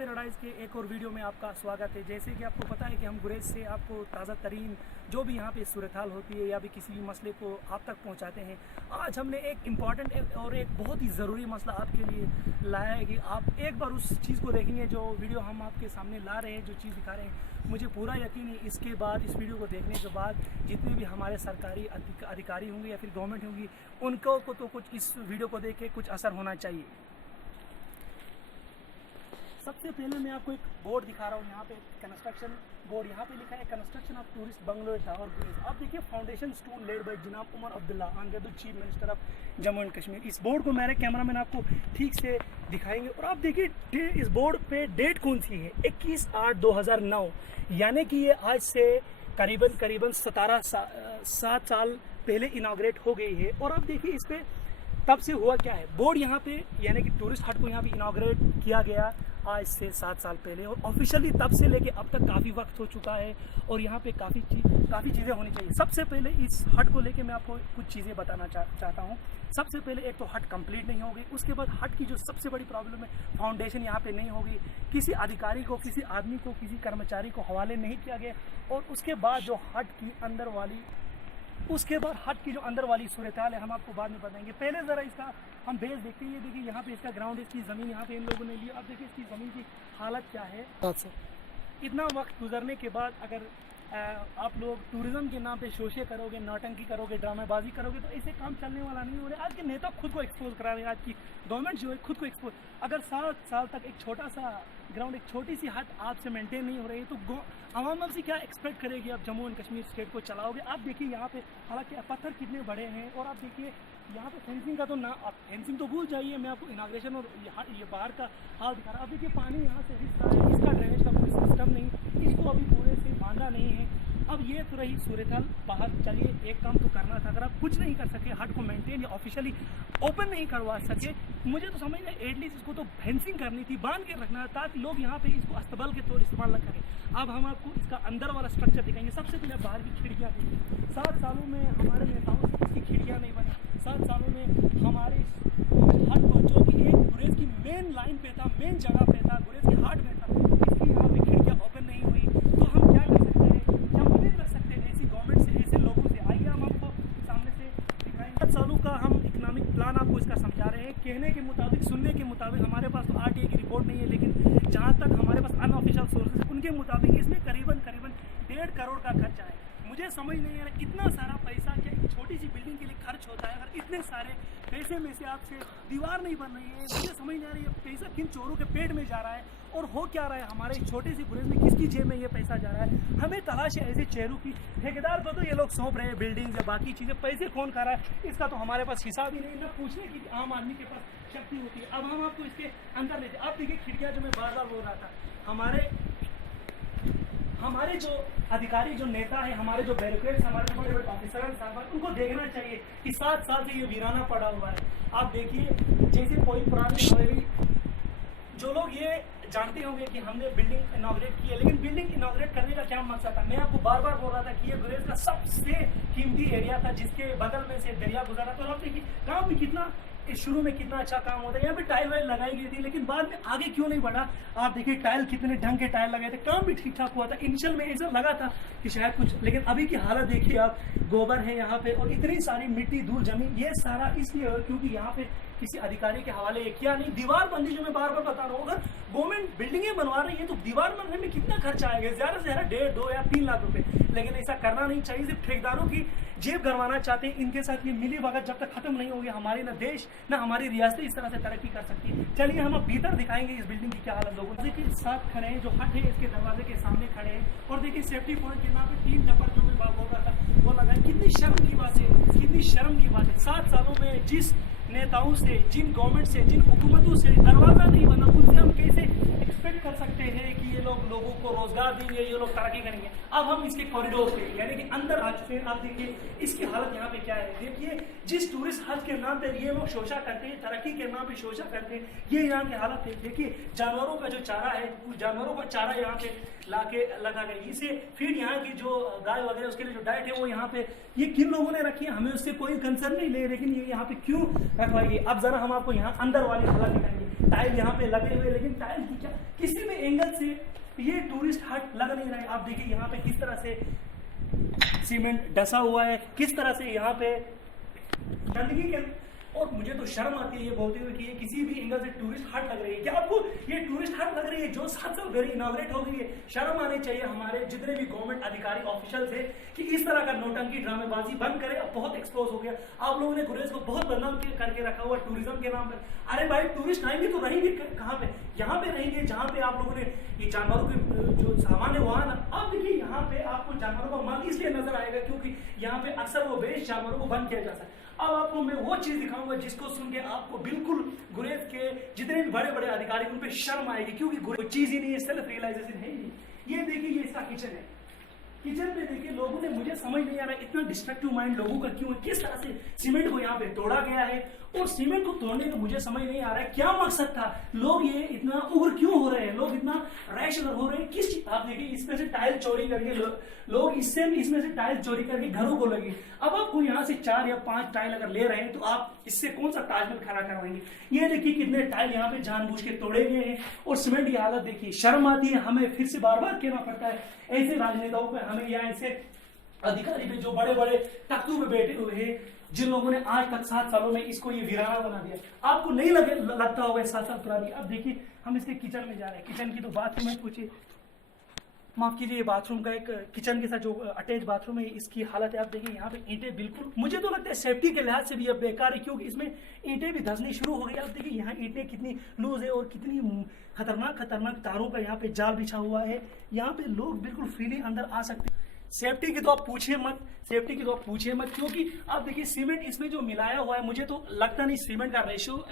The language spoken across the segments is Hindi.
पैराडाइज के एक और वीडियो में आपका स्वागत है। जैसे कि आपको पता है कि हम गुरेज से आपको ताज़ा तरीन जो भी यहाँ पे सूरत हाल होती है या भी किसी भी मसले को आप तक पहुँचाते हैं। आज हमने एक इम्पॉर्टेंट और एक बहुत ही ज़रूरी मसला आपके लिए लाया है कि आप एक बार उस चीज़ को देखेंगे जो वीडियो हम आपके सामने ला रहे हैं, जो चीज़ दिखा रहे हैं। मुझे पूरा यकीन है इसके बाद, इस वीडियो को देखने के बाद जितने भी हमारे सरकारी अधिकारी होंगे या फिर गवर्नमेंट होंगी, उनको को तो कुछ इस वीडियो को देख के कुछ असर होना चाहिए। सबसे पहले मैं आपको एक बोर्ड दिखा रहा हूँ। यहाँ पे कंस्ट्रक्शन बोर्ड, यहाँ पे लिखा है construction of tourist bungalow tower Gurez. आप देखिए फाउंडेशन स्टोन लेड बाय जनाब उमर अब्दुल्ला अंगद chief minister of Jammu and Kashmir. इस बोर्ड को मेरे कैमरामैन आपको ठीक से दिखाएंगे और आप देखिए इस बोर्ड पे डेट कौन सी है, 21/8/2009, यानी कि ये आज से करीबन 7 साल पहले इनाग्रेट हो गई है। और आप देखिए इस पे तब से हुआ क्या है। बोर्ड यहाँ पे यानी कि टूरिस्ट हट को यहाँ पे इनाग्रेट किया गया आज से 7 साल पहले, और ऑफिशियली तब से लेके अब तक काफ़ी वक्त हो चुका है और यहाँ पे काफ़ी चीज़ें होनी चाहिए। सबसे पहले इस हट को लेके मैं आपको कुछ चीज़ें बताना चाहता हूँ। सबसे पहले एक तो हट कंप्लीट नहीं होगी, उसके बाद हट की जो सबसे बड़ी प्रॉब्लम है, फाउंडेशन यहाँ पे नहीं होगी, किसी अधिकारी को, किसी आदमी को, किसी कर्मचारी को हवाले नहीं किया गया। और उसके बाद जो हट की अंदर वाली सूरत हाल है हम आपको बाद में बताएंगे। पहले ज़रा इसका हम बेस देखते हैं। ये देखिए यहाँ पे इसका ग्राउंड, इसकी ज़मीन यहाँ पे इन लोगों ने ली। अब देखिए इसकी ज़मीन की हालत क्या है। इतना वक्त गुजरने के बाद अगर आप लोग टूरिज़्म के नाम पे शोशे करोगे, नौटंकी करोगे, ड्रामेबाजी करोगे, तो ऐसे काम चलने वाला नहीं हो रहा है। आज के नेता खुद को एक्सपोज करा रहे हैं, आज की गवर्नमेंट जो है खुद को एक्सपोज। अगर 7 साल तक एक छोटा सा ग्राउंड, एक छोटी सी हट आपसे मेंटेन नहीं हो रही है, तो आवाम आपसे क्या एक्सपेक्ट करेगी आप जम्मू एंड कश्मीर स्टेट को चलाओगे। आप देखिए यहाँ पे हालांकि पत्थर कितने बड़े हैं, और आप देखिए यहाँ पे फेंसिंग का तो ना, आप फेंसिंग तो भूल जाइए। मैं आपको इनाग्रेशन और ये बाहर का हाल दिखा रहा हूँ। अब देखिए पानी यहाँ से रिस रहा है, इसका ड्रेनेज का कोई सिस्टम नहीं, इसको अभी पूरे से बांधा नहीं है। अब ये तो रही सूरत हाल बाहर। चलिए एक काम तो करना था, अगर आप कुछ नहीं कर सके, हट को मेंटेन या ऑफिशियली ओपन नहीं करवा सके, मुझे तो समझ नहीं, एटलीस्ट इसको तो फेंसिंग करनी थी, बांध के रखना था, ताकि लोग यहाँ पे इसको अस्तबल के तौर इस्तेमाल न करें। अब हम आपको इसका अंदर वाला स्ट्रक्चर दिखाएंगे। सबसे पहले बाहर की खिड़कियाँ देखिए। 7 सालों में हमारे नेताओं से इसकी खिड़कियाँ नहीं बनी। 7 सालों में हमारे हट को, जो कि एक गुरेज की मेन लाइन पे था, मेन जगह पे था, गुरेज की हाट में था, इसकी यहाँ पे खिड़कियाँ ओपन नहीं हुई। तो हम क्या कर सकते हैं, क्या उम्मीद रख सकते हैं ऐसी गवर्नमेंट से, ऐसे लोगों से। आइए हम आपको सामने से दिखाएंगे। 7 सालों का हम इकनॉमिक प्लान आपको इसका समझा रहे हैं। कहने के मुताबिक, सुनने के मुताबिक, हमारे पास तो RTA की रिपोर्ट नहीं है, लेकिन जहाँ तक हमारे पास अनऑफिशियल सोर्सेज, उनके मुताबिक इसमें करीबन 1.5 करोड़ का खर्चा है। मुझे समझ नहीं आ रहा इतना सारा पैसा क्या एक छोटी सी बिल्डिंग के लिए खर्च होता है। अगर इतने सारे पैसे में से आपसे दीवार नहीं बन रही है, मुझे समझ नहीं आ रही है पैसा किन चोरों के पेट में जा रहा है और हो क्या रहा है हमारे छोटे सी गुरेज में, किसकी जेब में ये पैसा जा रहा है। हमें तलाश है ऐसे चेहरों की। ठेकेदार को तो ये लोग सौंप रहे हैं बिल्डिंग या बाकी चीज़ें, पैसे कौन खा रहा है इसका तो हमारे पास हिसाब ही नहीं, ना पूछने की आम आदमी के पास शक्ति होती है। अब हम आपको इसके अंदर लेते। आप देखिए खिड़कियाँ, जो मैं बार बार बोल रहा था, हमारे जो अधिकारी, जो नेता है, हमारे जो ब्यूरोक्रेट्स, हमारे बड़े बड़े ऑफिसर साहब, उनको देखना चाहिए कि 7 साल से ये वीराना पड़ा हुआ है। आप देखिए जैसे कोई पुरानी हवेली, जो लोग ये जानते होंगे कि हमने बिल्डिंग इनॉग्रेट की है, लेकिन बिल्डिंग इनॉग्रेट करने का क्या मकसद था। मैं आपको बार बार बोल रहा था कि ये गुरेज का सबसे कीमती एरिया था, जिसके बगल में से दरिया गुजरा। तो आप देखिए काम भी कितना, शुरू में कितना अच्छा काम होता है। यहाँ पे टाइल वाइल लगाई गई थी, लेकिन बाद में आगे क्यों नहीं बढ़ा। आप देखिए टाइल, कितने ढंग के टाइल लगाए थे, काम भी ठीक ठाक हुआ था। इनिशियल में ऐसा लगा था कि शायद कुछ, लेकिन अभी की हालत देखिए आप, गोबर है यहाँ पे और इतनी सारी मिट्टी, धूल, जमीन। ये सारा इसलिए क्योंकि यहाँ पे किसी अधिकारी के हवाले ये किया नहीं। दीवार बंदी, जो मैं बार बार बता रहा हूँ, अगर गवर्नमेंट बिल्डिंगें बनवा रही है तो दीवार बनने में कितना खर्चा आएगा, ज़्यादा से ज़्यादा 1.5, 2 या 3 लाख रुपए। लेकिन ऐसा करना नहीं चाहिए। सिर्फ ठेकेदारों की जेब गरवाना चाहते हैं। इनके साथ ये मिली भगत जब तक खत्म नहीं होगी, हमारे ना देश ना हमारी रियासतें इस तरह से तरक्की कर सकती है। चलिए हम अब भीतर दिखाएंगे इस बिल्डिंग की क्या हालत। लोगों के साथ खड़े हैं, जो हट है इसके दरवाजे के सामने खड़े हैं, और देखिए सेफ्टी पॉइंट के नाम पे 3 टपर, जो मैं बोल रहा था, वो लगा है। कितनी शर्म की बात है, कितनी शर्म की बात है। 7 सालों में जिस नेताओं से, जिन गवर्नमेंट से, जिन हुकूमतों से दरवाज़ा नहीं बना, उनसे हम कैसे एक्सपेक्ट कर सकते हैं कि ये ये लोगों को रोजगार देंगे, ये लोग तरक्की करेंगे। अब हम इसके कॉरिडोर पे यानी कि अंदर आ चुके हैं। आप देखिए इसकी हालत यहाँ पे क्या है। देखिए जिस टूरिस्ट हज के नाम पे ये लोग शोषा करते हैं, तरक्की के नाम पे शोषा करते हैं, ये यहाँ की हालत है। देखिए जानवरों का जो चारा है, जानवरों का चारा यहाँ पे लाके लगा गया, इसे फीड यहाँ की जो गाय वगैरह उसके लिए जो डाइट है वो यहाँ पे ये किन लोगों ने रखी है, हमें उससे कोई कंसर्न नहीं ले, लेकिन ये यहाँ पे क्यों रखवाएगी। अब जरा हम आपको यहाँ अंदर वाली हालत दिखाएंगे। टाइल यहाँ पे लगे हुए, लेकिन टाइल की क्या किसी भी एंगल से ये टूरिस्ट हट लग नहीं रहा है। आप देखिए यहाँ पे किस तरह से सीमेंट डसा हुआ है, किस तरह से यहाँ पे गंदगी के, और मुझे तो शर्म आती है ये बोलते हुए कि ये किसी भी एंगल से टूरिस्ट हट लग रही है। क्या आपको ये टूरिस्ट हट लग रही है जो 7 साल पहले इनॉग्रेट हो गई है? शर्म आनी चाहिए हमारे जितने भी गवर्नमेंट अधिकारी ऑफिशियल थे कि इस तरह का नौटंकी ड्रामेबाजी बंद करे। अब बहुत एक्सपोज हो गया, आप लोगों ने गुरेज को बहुत बदनाम करके रखा हुआ टूरिज्म के नाम पर। अरे भाई टूरिस्ट आएंगे तो रहेंगे कहाँ पे? यहाँ पे रहेंगे जहाँ पे आप लोगों ने ये जानवरों के जो सामान है वहां। अब देखिए यहाँ पे आपको जानवरों का माल इसलिए नजर आएगा क्योंकि यहाँ पे अक्सर वो बेस्ट जानवरों को बंद किया जाता है। अब आपको मैं वो चीज दिखाऊंगा जिसको सुन के आपको बिल्कुल गुरेज के जितने भी बड़े बड़े अधिकारी उन पे शर्म आएगी, क्योंकि गुरेज चीज ही नहीं है, सेल्फ रियलाइजेशन है ही नहीं। ये देखिए ये इसका किचन है। किचन पे देखिए लोगों ने, मुझे समझ नहीं आ रहा इतना डिस्ट्रक्टिव माइंड लोगों का क्यों है, किस तरह से सीमेंट को यहाँ पे तोड़ा गया है। और सीमेंट को तोड़ने का मुझे समझ नहीं आ रहा है क्या मकसद था, लोग ये इतना उग्र क्यों हो रहे हैं, लोग इतना रैश हो रहे हैं किस। आप देखिए इसमें से टाइल चोरी करके लोग इसमें से टाइल चोरी करके घरों को लगे। अब आपको यहाँ से 4 या 5 टाइल अगर ले रहे हैं तो आप इससे कौन सा ताजमहल खड़ा करवाएंगे। ये देखिए कितने टाइल यहाँ पे जानबूझ के तोड़े गए हैं। और सीमेंट की हालत देखिए, शर्म आती है हमें फिर से बार बार कहना पड़ता है ऐसे राजनेताओं पे, हमें या ऐसे अधिकारी पे जो बड़े बड़े तख्तों पे बैठे हुए हैं, जिन लोगों ने आज तक 7 सालों में इसको ये वीराना बना दिया। आपको नहीं लगता होगा 7 साल पुरानी। अब देखिए हम इसके किचन में जा रहे हैं। किचन की तो बाथरूम है, कुछ माफ कीजिए, ये बाथरूम का एक किचन के साथ जो अटैच बाथरूम है इसकी हालत है। आप देखिए यहाँ पे ईंटें बिल्कुल, मुझे तो लगता है सेफ्टी के लिहाज से भी अब बेकार है क्योंकि इसमें ईंटें भी धंसनी शुरू हो गई। आप देखिए यहाँ ईंटें कितनी लूज है और कितनी खतरनाक तारों का यहाँ पे जाल बिछा हुआ है। यहाँ पे लोग बिल्कुल फ्रीली अंदर आ सकते हैं। सेफ्टी की तो आप पूछिए मत, क्योंकि आप देखिए सीमेंट इसमें जो मिलाया हुआ है, मुझे तो लगता नहीं सीमेंट का रेशियो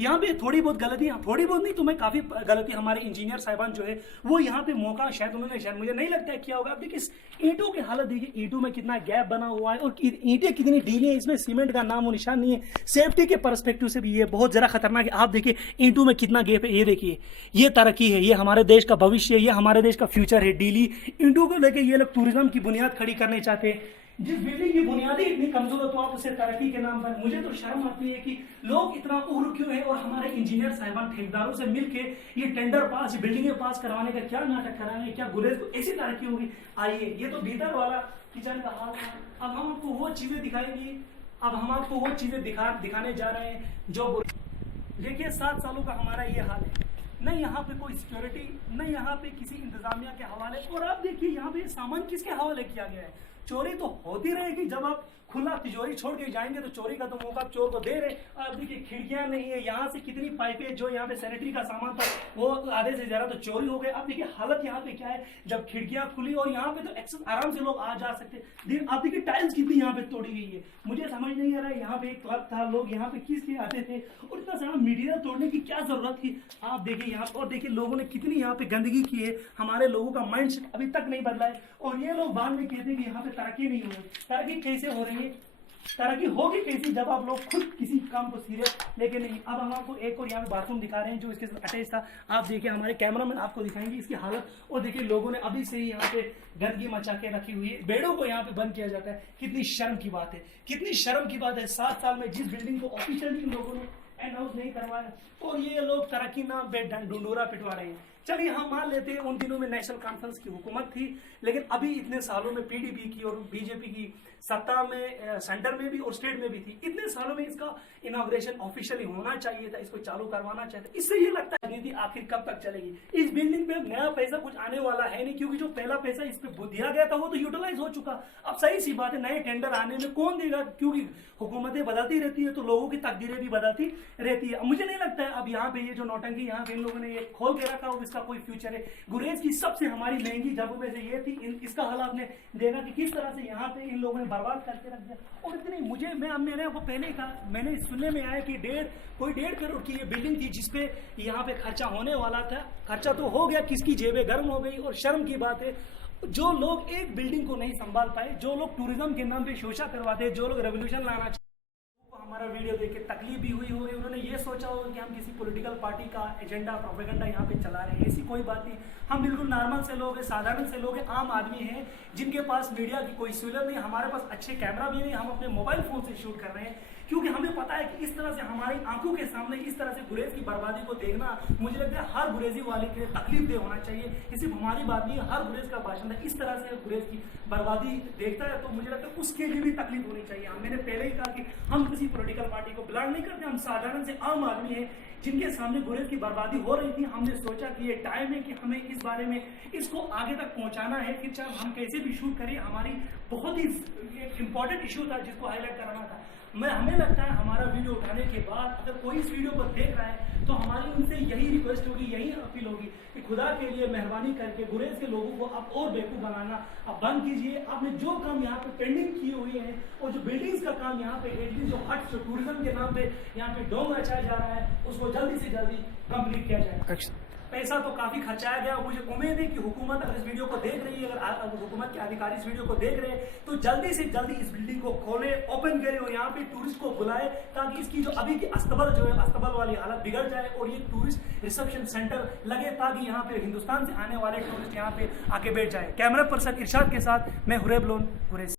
यहाँ पे थोड़ी बहुत गलतियां, थोड़ी बहुत नहीं तो मैं काफी गलती हमारे इंजीनियर साहिबान जो है वो यहाँ पे मौका शायद मुझे नहीं लगता है किया होगा। अब देखिए ईंटों की हालत देखिए, ईंटों में कितना गैप बना हुआ है और ईंटें कितनी ढीली है, इसमें सीमेंट का नाम और निशान नहीं है। सेफ्टी के पर्सपेक्टिव से भी ये बहुत जरा खतरनाक है। आप देखिए ईंटों में कितना गैप है, ये देखिए ये तरक्की है, ये हमारे देश का भविष्य है, ये हमारे देश का फ्यूचर है। डीली ईंटों को लेकर ये लोग टूरिज्म की बुनियाद खड़ी करने चाहते हैं। जिस बिल्डिंग की बुनियादी इतनी कमजोर है तो आप उसे तरक्की के नाम पर, मुझे तो शर्म आती है कि लोग इतना उग्र क्यों है। और हमारे इंजीनियर साहिबान ठेकेदारों से मिलकर ये टेंडर पास, बिल्डिंगें पास करवाने का क्या नाटक कराएंगे, क्या गुरेज को ऐसी तरक्की होगी। आइए, ये तो भीतर वाला किचन का हाल था। अब हम आपको वो चीजें दिखाएंगे, अब हम आपको वो चीजें दिखाने जा रहे हैं जो देखिए 7 सालों का हमारा ये हाल है। न यहाँ पे कोई सिक्योरिटी, न यहाँ पे किसी इंतजामिया के हवाले। और आप देखिए यहाँ पे सामान किसके हवाले किया गया है। चोरी तो होती रहेगी, जब आप खुला तिजोरी छोड़ के जाएंगे तो चोरी का तो मौका चोर को दे रहे। अब देखिए खिड़कियां नहीं है, यहाँ से कितनी पाइपें, जो यहाँ पे सैनिटरी का सामान था वो आधे से ज्यादा तो चोरी हो गए। अब देखिए हालत यहाँ पे क्या है, जब खिड़कियां खुली और यहाँ पे तो एक्सेस आराम से लोग आ जा सकते। आप देखिए टाइल्स कितनी यहाँ पे तोड़ी गई है, मुझे समझ नहीं आ रहा है। यहाँ पे एक क्लब था, लोग यहाँ पे किस लिए आते थे और इतना सारा मटीरियल तोड़ने की क्या जरूरत थी। आप देखिए यहाँ, और देखिए लोगों ने कितनी यहाँ पे गंदगी की है। हमारे लोगों का माइंड अभी तक नहीं बदला है और ये लोग बाद में कहते हैं कि यहाँ पे तरक्की नहीं हो रही। तरक्की कैसे हो रही है, तरक्की होगी कैसी जब आप लोग खुद किसी काम को सीरियस लेके नहीं। अब हम आपको एक और यहाँ पे बाथरूम दिखा रहे हैं जो इसके साथ अटैच था। आप देखिए, हमारे कैमरामैन आपको दिखाएंगे इसकी हालत। और देखिए लोगों ने अभी से ही यहाँ पे गंदगी मचा के रखी हुई है, बेड़ों को यहाँ पे बंद किया जाता है। कितनी शर्म की बात है, कितनी शर्म की बात है। 7 साल में जिस बिल्डिंग को ऑफिशियली लोगों ने एंड हाउस नहीं करवाया और ये लोग तरक्की नाम पे ढूंढूरा पिटवा रहे हैं। चलिए हम मान लेते हैं उन दिनों में नेशनल कॉन्फ्रेंस की हुकूमत थी, लेकिन अभी इतने सालों में पीडीपी की और बीजेपी की सत्ता में सेंटर में भी और स्टेट में भी थी। इतने सालों में इसका इनॉग्रेशन ऑफिशियली होना चाहिए था, इसको चालू करवाना चाहिए था। इससे ये लगता है राजनीति आखिर कब तक चलेगी। इस बिल्डिंग पे नया पैसा कुछ आने वाला है नहीं, क्योंकि जो पहला पैसा इस पे दिया गया था वो तो यूटिलाइज हो चुका। अब सही सी बात है, नए टेंडर आने में कौन देगा, क्योंकि हुकूमतें बदलती रहती है तो लोगों की तकदीरें भी बदलती रहती है। मुझे नहीं लगता है अब यहाँ पे ये जो नौटंकी यहाँ पे इन लोगों ने ये खोल के रखा हो इसका कोई फ्यूचर है। गुरेज की सबसे हमारी महंगी जगहों में से ये थी, इसका हाल आपने देखा कि किस तरह से यहाँ पे इन लोगों ने बर्बाद करके रख दिया। और इतनी मैंने आपको पहले ही कहा, मैंने सुनने में आया कि 1.5 करोड़ की ये बिल्डिंग थी जिसपे यहाँ पे खर्चा होने वाला था। खर्चा तो हो गया, किसकी जेबें गर्म हो गई। और शर्म की बात है, जो लोग एक बिल्डिंग को नहीं संभाल पाए, जो लोग टूरिज्म के नाम पे शोषा करवाते, जो लोग रेवोल्यूशन लाना चाहते, हमारा वीडियो देख के तकलीफ भी हुई होगी। उन्होंने ये सोचा होगा कि हम किसी पॉलिटिकल पार्टी का एजेंडा, प्रोपेगेंडा यहाँ पे चला रहे हैं। ऐसी कोई बात नहीं, हम बिल्कुल नॉर्मल से लोग हैं, साधारण से लोग हैं, आम आदमी हैं जिनके पास मीडिया की कोई सहूलत नहीं। हमारे पास अच्छे कैमरा भी नहीं, हम अपने मोबाइल फोन से शूट कर रहे हैं, क्योंकि हमें पता है कि इस तरह से हमारी आंखों के सामने इस तरह से गुरेज की बर्बादी को देखना, मुझे लगता है हर गुरेजी वाले के लिए तकलीफ दे होना चाहिए। ये सिर्फ हमारी बात नहीं है, हर गुरेज का बाशिंदा इस तरह से गुरेज की बर्बादी देखता है तो मुझे लगता है उसके लिए भी तकलीफ होनी चाहिए। मैंने पहले ही कहा कि हम किसी पॉलिटिकल पार्टी को बिलोंग नहीं करते, हम साधारण से आम आदमी हैं जिनके सामने गुरेज की बर्बादी हो रही थी। हमने सोचा कि ये टाइम है कि हमें इस बारे में इसको आगे तक पहुंचाना है कि चाहे हम कैसे भी शूट करें। हमारी बहुत ही एक इम्पॉर्टेंट इशू था जिसको हाईलाइट कराना था। हमें लगता है हमारा वीडियो उठाने के बाद अगर कोई इस वीडियो को देख रहा है तो हमारी उनसे यही रिक्वेस्ट होगी, यही अपील होगी कि खुदा के लिए मेहरबानी करके गुरेज के लोगों को अब और बेवकूफ बनाना अब बंद कीजिए। आपने जो काम यहाँ पे पेंडिंग किए हुए हैं और जो बिल्डिंग्स का काम यहाँ पे एटलीस्ट जो हट जो टूरिज्म के नाम पे यहाँ पे डोंग रचाया जा रहा है उसको जल्दी से जल्दी कंप्लीट किया जाए। पैसा तो काफी खर्चाया गया। मुझे उम्मीद है कि हुकूमत अगर इस वीडियो को देख रही है, अगर हुकूमत के अधिकारी इस वीडियो को देख रहे हैं तो जल्दी से जल्दी इस बिल्डिंग को खोले, ओपन करे और यहाँ पे टूरिस्ट को बुलाए ताकि इसकी जो अभी की अस्तबल जो है अस्तबल वाली हालत बिगड़ जाए और ये टूरिस्ट रिसेप्शन सेंटर लगे ताकि यहाँ पे हिंदुस्तान से आने वाले टूरिस्ट यहाँ पे आके बैठ जाए। कैमरा पर्सन इरशाद के साथ मैं हुरैब लोन गुरेज।